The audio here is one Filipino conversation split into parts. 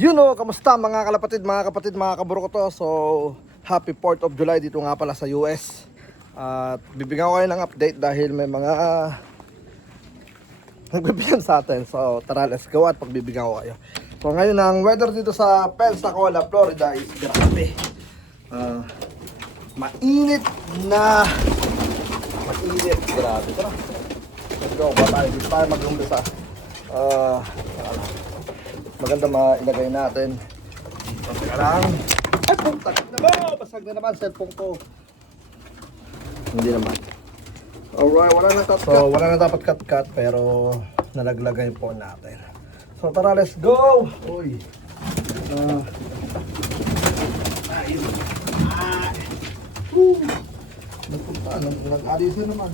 Kamusta mga kalapatid, mga kaburo ko to. So, happy 4th of July dito nga pala sa US. At bibigyan ko kayo ng update dahil may mga nagbibigyan sa atin. So, tara, let's go at pagbibigyan ko kayo. So, ngayon ang weather dito sa Pensacola, Florida is grabe. Mainit na mainit, grabe. Tara, let's go, ba tayo dito tayo mag-umpisa. Maganda mailagay natin. Teka lang. Ay, putak na ba? Basag na naman cellphone ko. Hindi naman. Alright, wala na cut-cut. So, wala na dapat cut-cut pero nalaglagay po natin. So, tara, let's go! Uy. Ayun. Nagpunta, nag-alisan naman.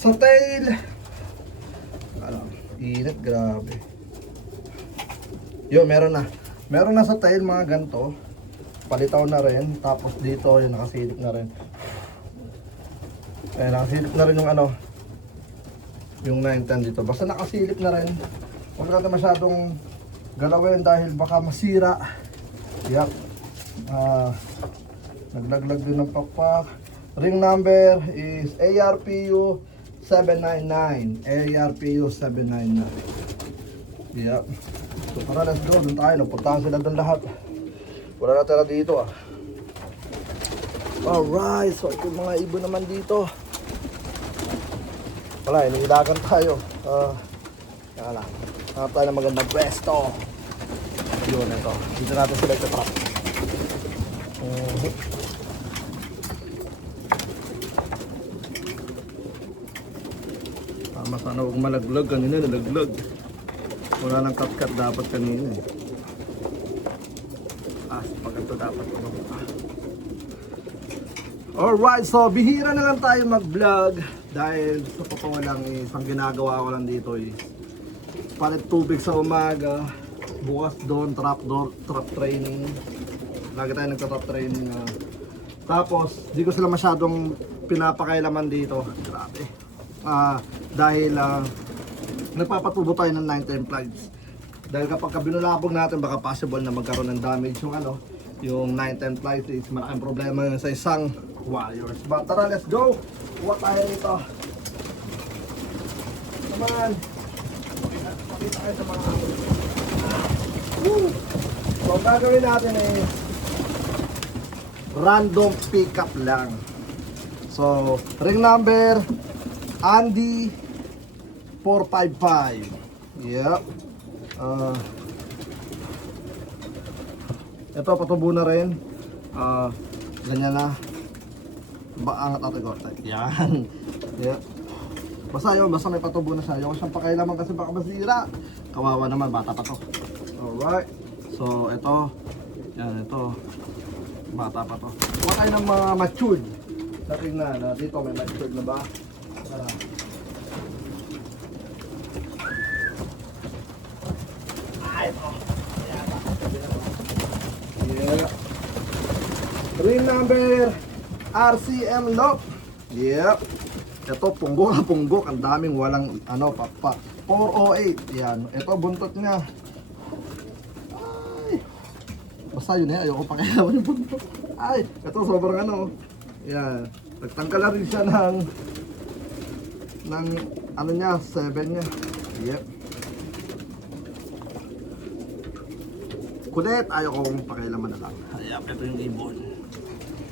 Sa tail. Init, grabe. Yun, meron na. Meron na sa tail mga ganito. Palitaw na rin. Tapos dito, yung nakasilip na rin. Eh, nakasilip na rin yung yung 910 dito. Basta nakasilip na rin. Huwag natin masyadong galawin dahil baka masira. Yup. Naglaglag din ng pakpak. Ring number is ARPU 799. ARPU 799. Yup. So tara, let's go. Doon tayo. Napuntahan sila doon lahat. Wala na tira dito Alright. So ito yung mga ibon naman dito. Wala, inihilagan tayo. Kaya lang. Hanap tayo ng magandang pwesto. Yun, ito. Dito natin sila ito-trap. Tama, sana huwag malaglag. Kanina nalaglag. Wala nang cut-cut dapat kanina eh. Pag ito dapat alright, so bihira na lang tayo mag-vlog. Dahil sa totoo lang ang ginagawa ko lang dito is palit tubig sa umaga. Bukas doon, trap training. Lagi tayo nagka-trap training. Tapos, di ko sila masyadong pinapakailaman dito. Grabe. Dahil nagpapatubo tayo ng 910 plugs. Dahil kapag binulabog natin, baka possible na magkaroon ng damage yung 910 plugs is malaking problema yun sa isang wires. But tara, let's go! Kuha tayo nito. Naman! Pakita tayo sa mga So, ang gagawin natin eh random pickup lang. So, ring number Andy 455. Yep. Ito patubo na rin. Ganyan na. Angat natin korte. Yan. Yep. Basta yun, basta may patubo na siya. Yung siyang pakailaman kasi baka masira. Kawawa naman, bata pa to. Alright. So, ito. Yan, ito. Bata pa to. Kuha tayo ng mga matured. Natingnan na. Dito may matured na ba? Tara. Yeah. Ring number RCM lock. Yep. Ito punggok na punggok. Ang daming walang papa. 408. Yan. Ito buntot niya. Ay. Basta yun ayoko pakialaman yung buntot. Ay. Ito sobrang Yan. Nagtanggal na rin siya ng niya 7 niya. Yep. Kulit, ayaw kong pakialaman na lang. Ayan, ito yung ibon.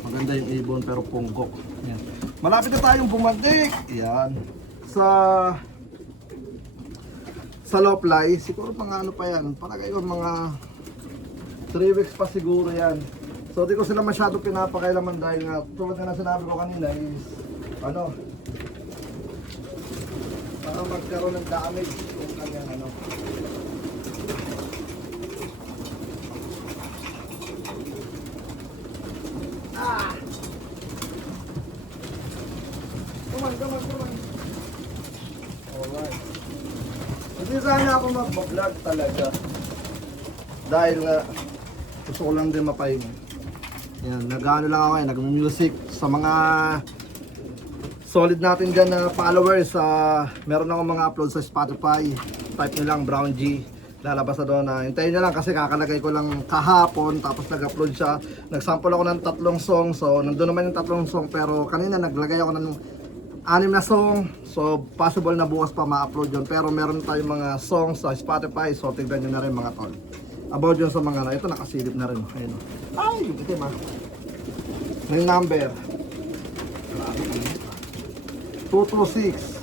Maganda yung ibon pero punggok. Ayan. Malapit na tayong bumantik. Ayan. Sa low fly, siguro mga pa yan. Palagay ko mga 3 weeks pa siguro yan. So di ko sila masyado pinapakailaman dahil nga tulad nga na sinabi ko kanina is para magkaroon ng damage kung kanyang Come on. Alright. Hindi sana ako mag-vlog talaga. Dahil nga, gusto ko lang din mapahinga. Yan, nag-ano lang ako nag-music sa mga solid natin dyan na followers. Meron ako mga upload sa Spotify. Type nyo lang Brown G. lalabas na doon na hintayin nyo lang kasi kakalagay ko lang kahapon tapos nag-upload siya. Nag-sample ako ng 3 song, so nandun naman yung 3 song pero kanina naglagay ako ng 6 na song, so possible na bukas pa ma-upload yun pero meron tayong mga songs sa Spotify, so tignan nyo na rin mga tol about yun sa mga ito nakasilip na rin. Ayun. Ay, yung itim ring number 226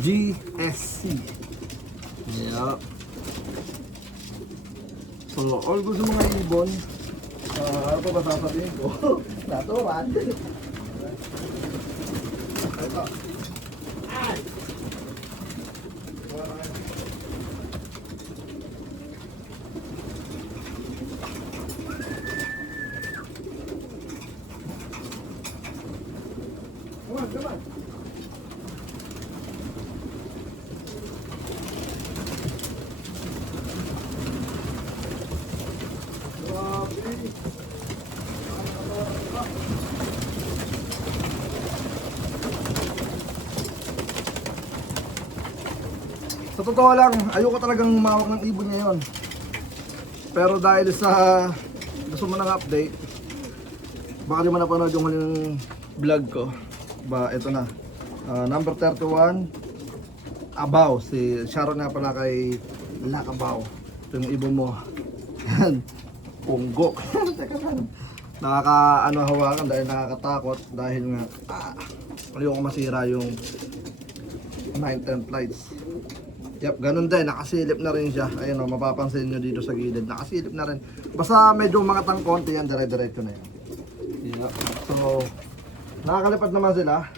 GSC. Yeah. So, all good sa mga ibon. Ano pa ba sasabihin ko? Naturan. Ito. Ay! Come on. Sa totoo lang, ayoko talagang mawak ng ibon ngayon. Pero dahil sa gusto mo ng update, baka di mo napanood yung huling vlog ko. Ito na. Number 31, Abaw. Si Sharon nga pala kay Lakabaw. Ito yung ibon mo. Yan. Punggo. Teka lang. Hawakan dahil nakakatakot. Dahil nga, ayoko masira yung 9-10 flights. Yep, ganun din, nakasilip na rin siya. Ayun o, mapapansin nyo dito sa gilid, nakasilip na rin. Basta medyo umangat ang konti yan, dire-diretso na yan. Yeah. So, nakakalipad naman sila.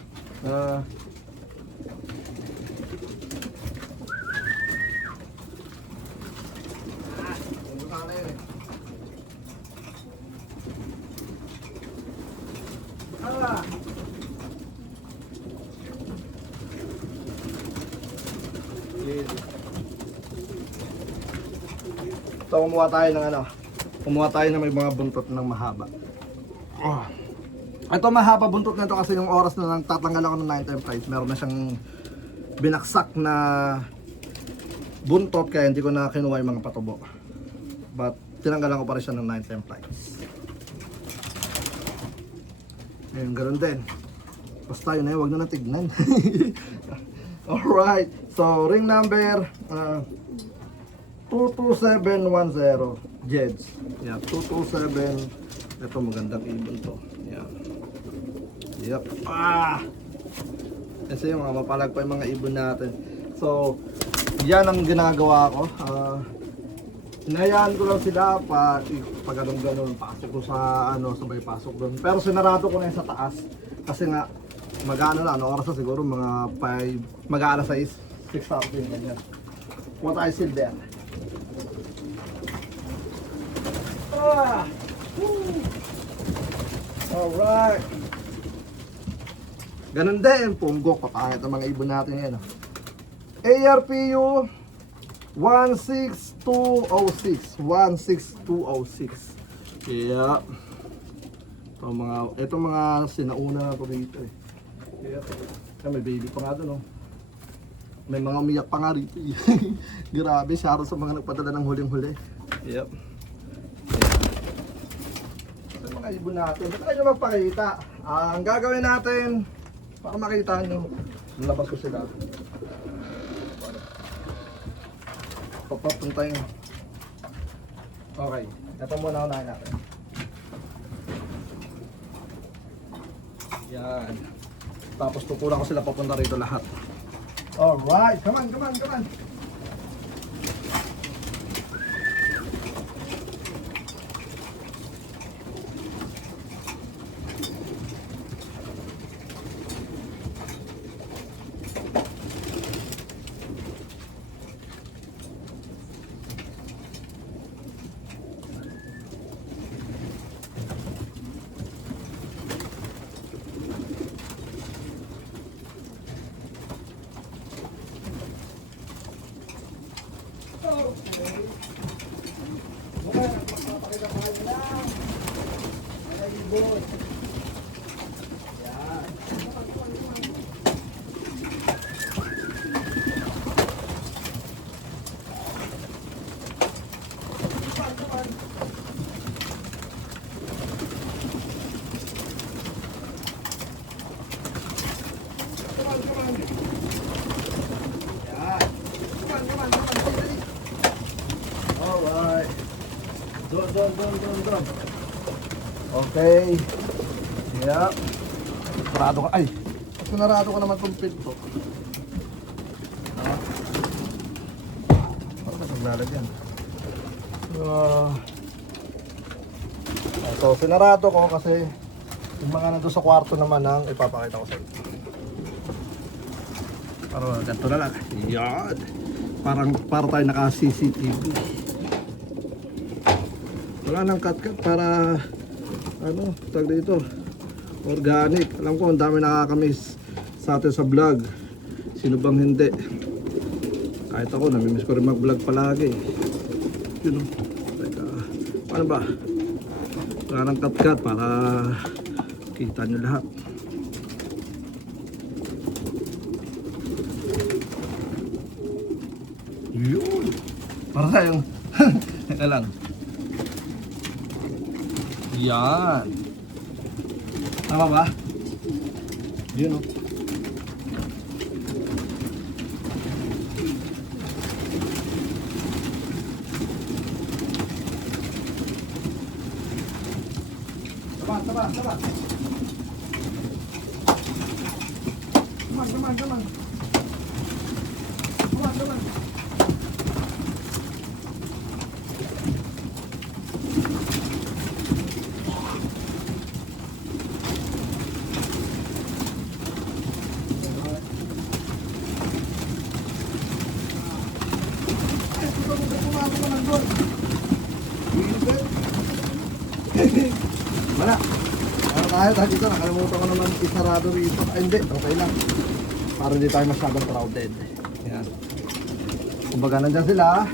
So kumuha tayo ng may mga buntot ng mahaba. Ito mahaba buntot nito kasi yung oras na nang tatanggal ako ng 9-10 flights, meron na siyang binaksak na buntot kaya hindi ko na kinuha yung mga patubo. But tinanggalan ko pa rin siya ng 9-10 flights. Ayun, ganun din. Basta yun huwag na natignan. Alright, so ring number 22710 Jeds. Yeah, 227. Ito magandang ibon to. Yeah. Yep. Kasi yung mga mapalag pa yung mga ibon natin. So, yan ang ginagawa ko. Hinayaan ko lang sila pag ganun pasok ko sa sabay pasok doon. Pero sinarado ko na yung sa taas kasi nga mag-ano na oras na siguro mga 5, mag-alas 6 something ganyan. What I said there. Alright. Ganun din, punggok, papangit ang mga ibon natin ngayon. ARPU 16206. 16206. Yeah. Ito mga sinauna na to dito eh. Yeah. May baby pa nga doon, no? May mga umiyak pa nga rito. Grabe, shoutout sa mga nagpadala ng huling-huli. Yep. Ito mga ibon natin. Ba't tayo magpakita? Ang gagawin natin, para makita nyo, nalabas ko sila. Papunta yun. Okay, ito muna unahin natin. Yan. Tapos tutulan ko sila papunta rito lahat. Alright, come on. Doon. Okay. Yeah. Sarado ka. Ay! Sinarado ko naman itong pinto. Parang ka naglalagyan. So, sinarado ko kasi yung mga nandun sa kwarto naman ang ipapakita ko sa inyo. Pero ganito na lang. Yan. Para tayo naka-CCTV. Wala nang cut-cut para ano, tag dito. Organic. Alam ko ang dami nakakamiss sa atin sa vlog. Sino bang hindi? Kahit ako, namimiss ko rin mag-vlog palagi. Yun o. Teka. Paano ba? Wala nang cut-cut para kita nyo lahat. Yun. Para tayong teka lang. Yan. Tama ba? Yun o. Tama. Come on. Wala. Tayo dito, nakalimutan ko naman isarado rito. Ay, hindi, okay lang. Para hindi tayo masyadong crowded. Yan. Kumbaga nandyan sila.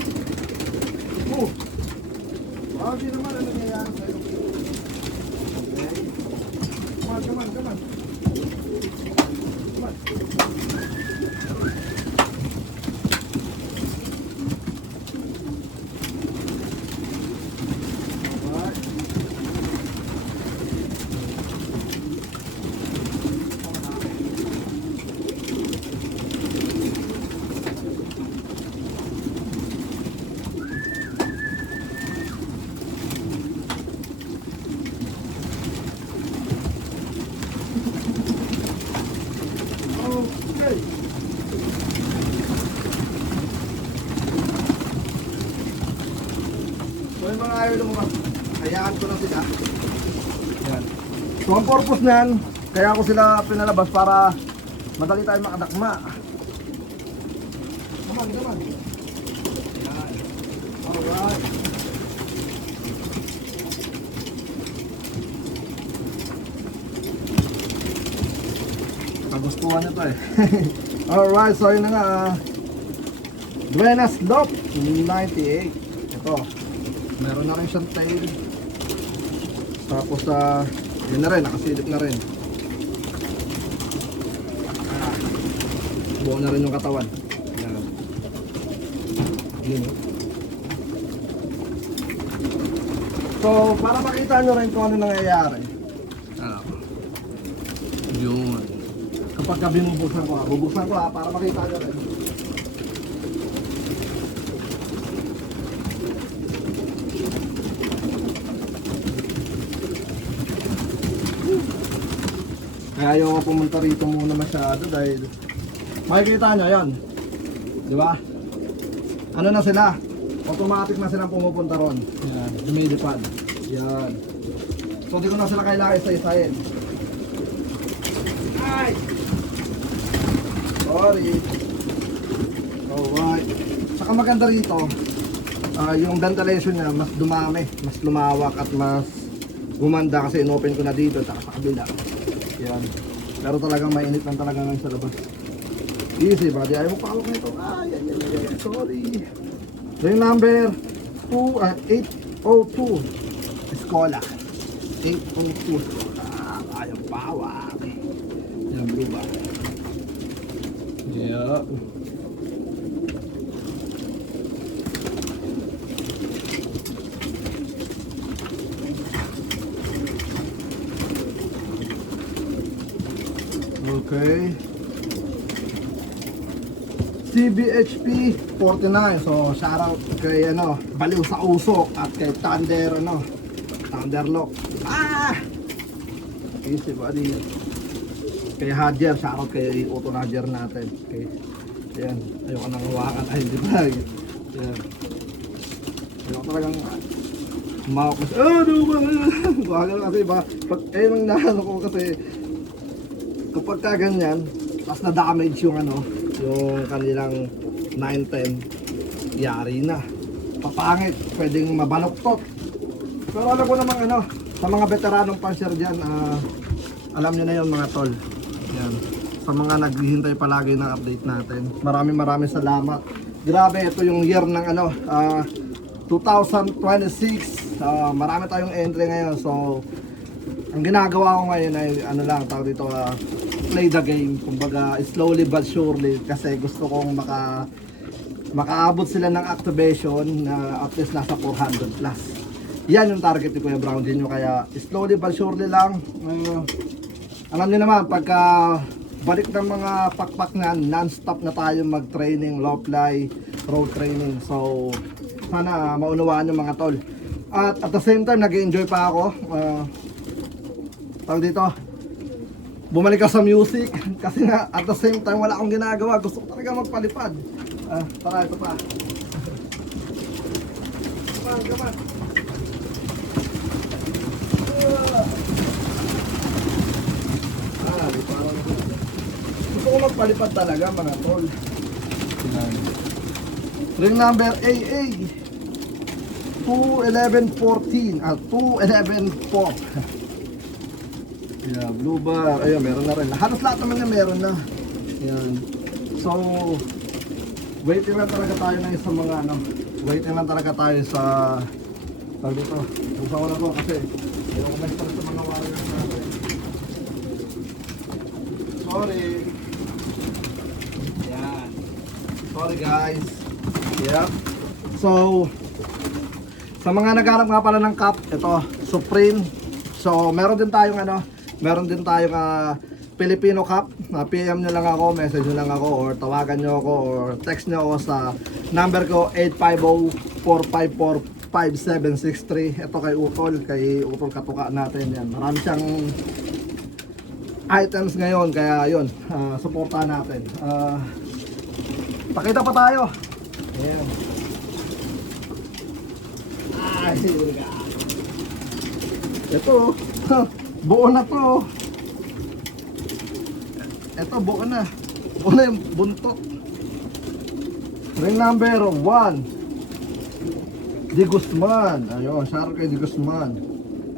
Hindi naman, ano nangyayari sa'yo? Okay. Come on. So yung mga ayaw lumabas, hayaan ko na sila. Yan. So ang purpose niyan, kaya ko sila pinalabas para madali tayo makadakma. Come on. Yan. Alright. Kagustuhan nyo to eh. Alright, so yun na nga. Duenas Loop 98. Ito. Meron na rin siyang tail. Tapos yun na rin, nakasilip na rin. Buo na rin yung katawan. Yan. Yun. So, para makita nyo rin kung ano nangyayari. Yun. Kapag binubuksan ko para makita nyo rin. Kaya ayaw ko pumunta rito muna masyado dahil makikita nyo yan. Di ba? Ano na sila? Automatic na silang pumupunta ron. Yan, lumilipad. Yan. So di ko na sila kailangan isa-isahin. Ay! Sorry. Alright. Saka maganda rito, yung ventilation niya mas dumami, mas lumawak at mas gumanda kasi inopen ko na dito at sa kabila. Yan. Pero talagang mainit lang talaga ngayon sa labas. Easy ba? Di ayaw mo pawak nito. Yan. Sorry. So yung number 802 Escola. 802 Escola. Ayaw pawak. Yan, blue ba? Yeah. Okay. CBHP 49. So shoutout kay Baliw sa Usok at kay Thunderlock. Easy buddy. Kay Hadjer, shoutout kay Utol Hadjer natin. Okay. Ayan, ayoko nang hawakan. Ay, hindi ba? Ayan. Ayoko talagang mawak ko siya. Gwagal kasi ba? Ayun ang naano ko kasi kapag ka ganyan, tapos na-damage yung yung kanilang 910, yari na. Papangit, pwedeng mabaloktot. Pero alam ko namang sa mga veteranong puncher dyan, alam nyo na yun mga tol. Yan. Sa mga naghihintay palagi ng update natin. Maraming salamat. Grabe, ito yung year ng 2026. Marami tayong entry ngayon. So, ang ginagawa ko ngayon ay tawag dito, play the game. Kumbaga, slowly but surely. Kasi gusto kong makaabot sila ng activation na at least nasa 400 plus. Yan yung target ni Kuya Brown Genyo. Kaya slowly but surely lang. Alam niyo naman, pagka balik ng mga pakpak na non-stop na tayo mag-training, low fly, road training. So, sana maunawaan yung mga tol. At the same time, nag-enjoy pa ako. Tawag dito, bumalik ako sa music. Kasi nga, at the same time, wala akong ginagawa. Gusto ko talaga magpalipad. Tara, ito pa. Come on. Gusto ko magpalipad talaga mga tol. Ring number AA 21114 at 211 yeah, blue bar. Ayun, meron na rin. Halos lahat naman yan meron na. Yan. So, waiting lang talaga tayo na sa mga waiting lang talaga tayo sa dito. Usa ko na to kasi ayoko na sa mga warriors natin. Sorry. Yan. Sorry guys. Yep. So, sa mga nagharap nga pala ng cup, ito, Supreme. So, meron din tayong Filipino cup. PM nyo lang ako, message nyo lang ako, or tawagan nyo ako, or text nyo ako sa number ko 850-454-5763. Ito kay Utol Katuka natin yan. Marami siyang items ngayon, kaya yun, supportahan natin. Pakita pa tayo. Ayan. Ito, buo na to. Ito, buo na. Buo na yung buntot. Ring number 1 Di Guzman. Ayun, shout kay Di Guzman.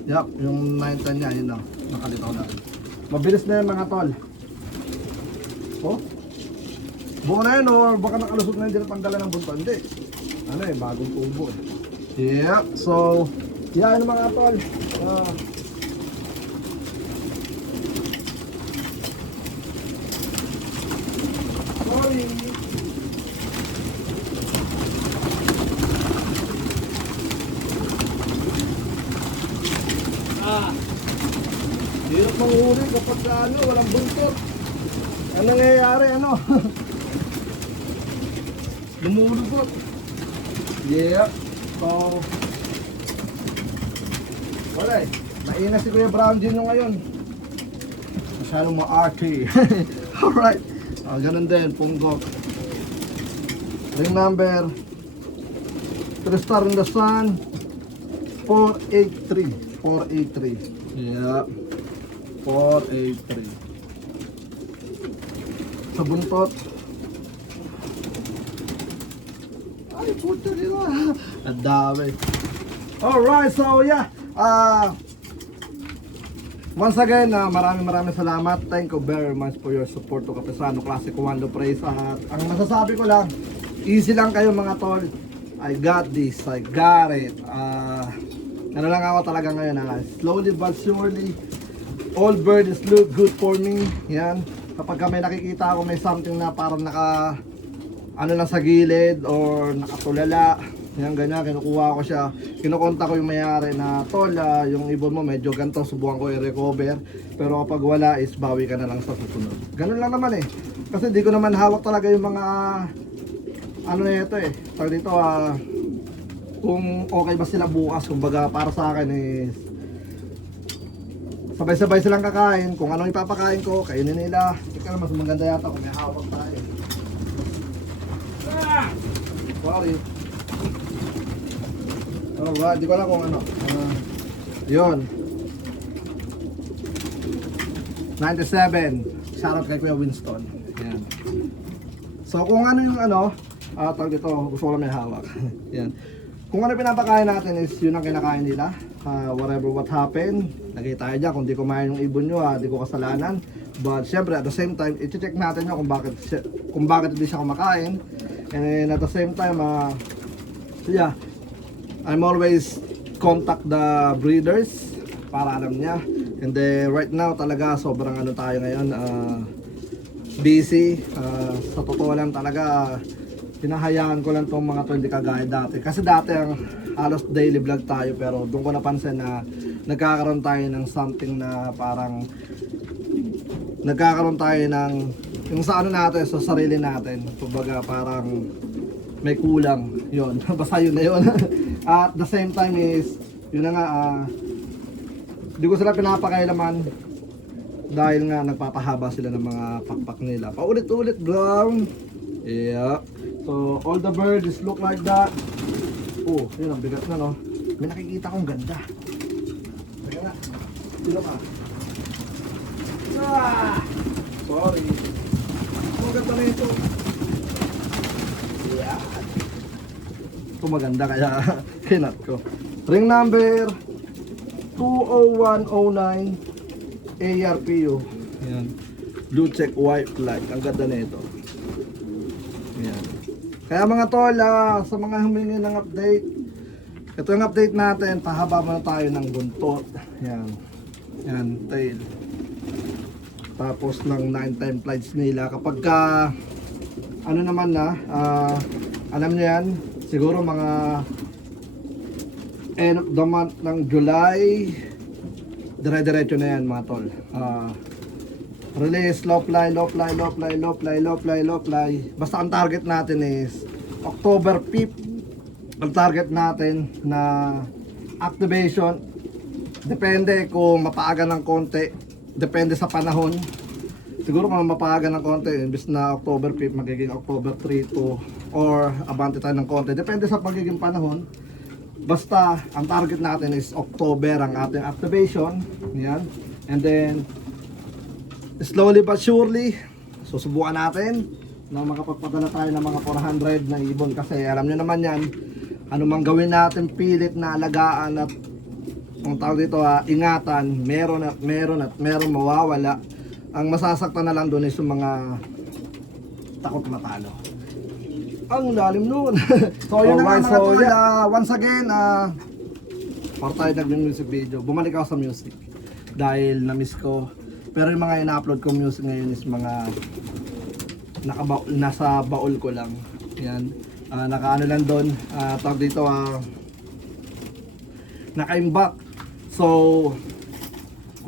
Yup, yung 910 niya, yun na. Nakalitaw na. Mabilis na yan mga tol. Oh, buo na yun, or baka nakalusot na yun pangdala ng buntot. Hindi. Bagong tubo eh. Yep, so yan mga tol. Sorry. Hirap manghuli kapag walang buntot. Ano nangyayari, lumulubot. Yep. So, wala eh. Mainas si Kuya Brown Genyo ngayon. Masyadong ma-arty. Alright. Ganun din, punggok. Ring number 3 Star in the Sun 483. Yeah. 483. Sa buntot. Ay, puto nila. Ang dami. Alright, so yeah. Once again, maraming salamat. Thank you very much for your support to Kapisano Classic Commando Praise. At ang masasabi ko lang, easy lang kayo mga tol. I got this, I got it. Ano lang ako talaga ngayon, slowly but surely, all birds look good for me. Yan. Kapag may nakikita ako may something na parang lang sa gilid or nakatulala, yan ganyan, kinukuha ko siya, kinukonta ko yung mayari na tol, yung ibon mo medyo ganito, subukan ko i-recover, pero kapag wala is bawi ka na lang sa susunod. Ganun lang naman eh. Kasi di ko naman hawak talaga yung mga ano na ito eh. Tawag dito kung okay ba sila bukas. Kumbaga para sa akin is sabay-sabay silang kakain. Kung ano ipapakain ko, kainin nila. Ika mas maganda yata kung may hawak tayo. Sorry. Alright, di ko alam kung ano. Yun. 97. Shoutout kay Kuya Winston. Ayan. So kung ano yung ano, tawag dito, gusto ko lang may hawak. Yan. Kung ano pinapakain natin is yun ang kinakain nila. Whatever what happened, lagay tayo dyan. Kung di kumain yung ibon nyo, di ko kasalanan. But syempre at the same time, i-check natin nyo kung bakit hindi siya kumakain. And then at the same time, yeah, I'm always contact the breeders para alam niya. And then right now talaga sobrang ano tayo ngayon, busy. Sa totoo lang talaga, hinahayaan ko lang tong mga to, hindi kagaya dati. Kasi dati ang halos daily vlog tayo, pero doon ko napansin na nagkakaroon tayo ng something na parang nagkakaroon tayo ng yung sa ano natin, sa sarili natin. Kumbaga parang may kulang yun. Basta yun na yun. At the same time is yun na nga, di ko sila pinapakailaman dahil nga nagpapahaba sila ng mga pakpak nila. Paulit-ulit bro. Yeah. So all the birds look like that. Oh, yun ang bigat na no. May nakikita kong ganda. Teka nga. Sino ka? Sorry. Ang ganda na ito. Yeah. Ito maganda kaya kinat ko. Ring number 20109 ARPU. Ayan. Blue check white flag. Ang ganda na ito. Ayan. Kaya mga tol, sa mga humingi ng update, ito yung update natin. Pahaba muna tayo ng buntot. Ayan. Ayan, tail. Tapos ng 9-time flights nila. Kapag ano naman na, alam nyo yan, siguro mga end of the month ng July, dire-diretso na yan mga tol. Release, low fly, low fly, low fly, low fly, low fly, low fly. Basta ang target natin is October 5th. Ang target natin na activation. Depende kung mapaaga ng konti. Depende sa panahon. Siguro kung mapaaga ng konti, imbes na October 5, magiging October 3 to or abante tayo ng konti. Depende sa pagiging panahon. Basta, ang target natin is October ang ating activation. Yan. And then, slowly but surely, susubukan natin na makapagpadala tayo ng mga 400 na ibon. Kasi alam nyo naman yan, ano mang gawin natin, pilit na alagaan at ang tawag dito, ingatan, meron at meron mawawala. Ang masasaktan na lang doon is yung mga takot matalo. Ang lalim nun. So yun na nga mga tol, once again, para tayo nag-music video, bumalik ako sa music dahil na-miss ko. Pero yung mga ina-upload ko music ngayon is mga nasa baul ko lang. Yan, nakaano lang doon, tawag dito, naka-imbak. So,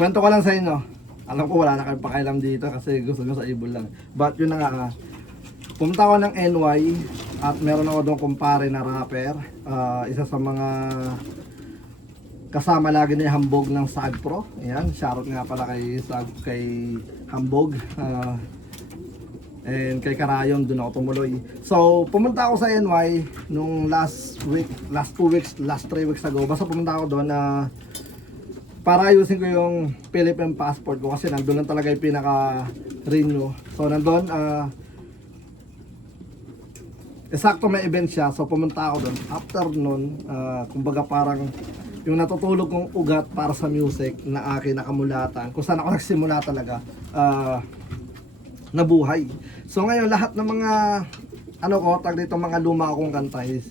kwento ko lang sa inyo. Alam ko wala na kayong pakialam dito kasi gusto ko sa ibon lang. But yun na nga, pumunta ako ng NY at meron ako doon kumpare na rapper. Isa sa mga kasama lagi ni Hambog ng Sag Pro. Ayan, shoutout nga pala kay Hambog. And kay Karayon, doon ako tumuloy. So, pumunta ako sa NY nung last 2 weeks, last 3 weeks ago. Basta pumunta ako doon na para ayusin ko yung Philippine passport ko kasi nandun lang talaga yung pinaka-renew. So, nandun, eksakto may event siya. So, pumunta ako doon. After nun, kumbaga parang yung natutulog kong ugat para sa music na akin nakamulatan. Kung saan ako nagsimula talaga, nabuhay. So ngayon lahat ng mga ano ko, tag dito mga luma akong kanta is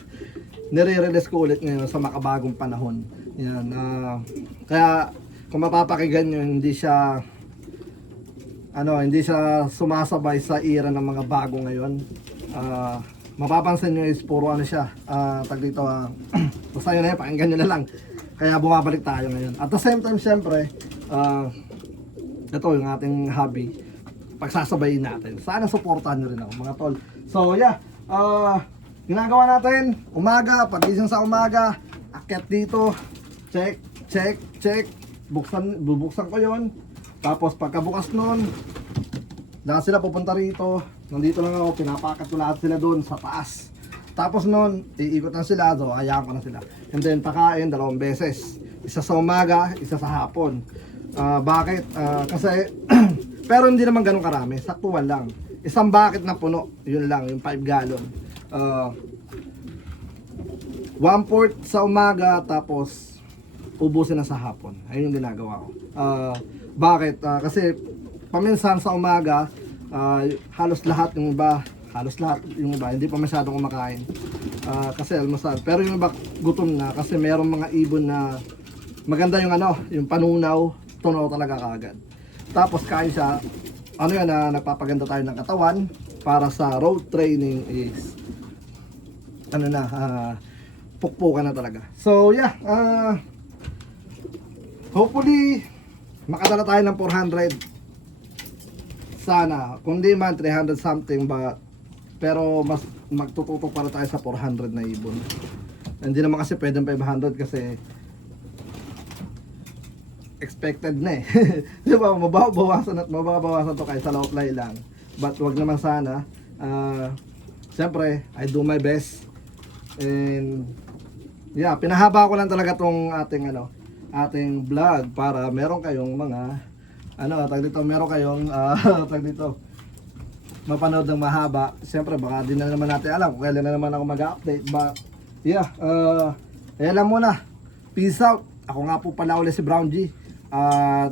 nire-release ko ulit ngayon sa makabagong panahon. Yan, kaya kung mapapakinggan nyo, hindi siya sumasabay sa era ng mga bago ngayon. Mapapansin nyo is puro ano siya, tag dito, basta yun na yun, pakinggan nyo na lang. Kaya bumabalik tayo ngayon. At the same time, syempre, ito yung ating hobby. pagsasabayin natin. Sana supportahan nyo rin ako mga tol. So yeah, ginagawa natin, umaga, pagising sa umaga, akyat dito, check, check, check, bubuksan ko yon. Tapos pagkabukas nun, lahat sila pupunta rito, nandito lang ako, pinapakat ko lahat sila doon sa taas. Tapos nun, iikot na sila, so hayaan ko na sila. And then pakain 2 beses, isa sa umaga, isa sa hapon. Bakit? Kasi, pero hindi naman ganun karami, saktuhan lang. Isang bucket na puno, yun lang, yung 5 gallon. 1/4 sa umaga, tapos ubusin na sa hapon. Ayun yung ginagawa ko. Bakit? Kasi paminsan sa umaga, halos lahat yung iba, hindi pa masyadong kumakain. Kasi almusal. Pero yung iba gutom na kasi merong mga ibon na maganda yung yung panunaw, tunaw talaga kagad. Tapos kain siya, nagpapaganda tayo ng katawan para sa road training is pukpukan na talaga. So yeah, hopefully makadala tayo ng 400 sana, kung di man 300 something, pero mas magtututok para tayo sa 400 na ibon. Hindi naman kasi pwedeng 500 kasi expected na eh. Di ba, mababawasan to kahit sa low fly lang, but wag naman sana. Siyempre I do my best, and yeah, pinahaba ko lang talaga tong ating vlog para meron kayong mga meron kayong mapanood ng mahaba. Siyempre baka di na naman natin alam kung kailan na naman ako mag-update, but yeah, alam mo na, peace out. Ako nga po pala ulit si Brown G,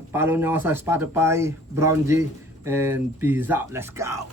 follow nyo ako sa Spotify, Brown G, and peace out, let's go.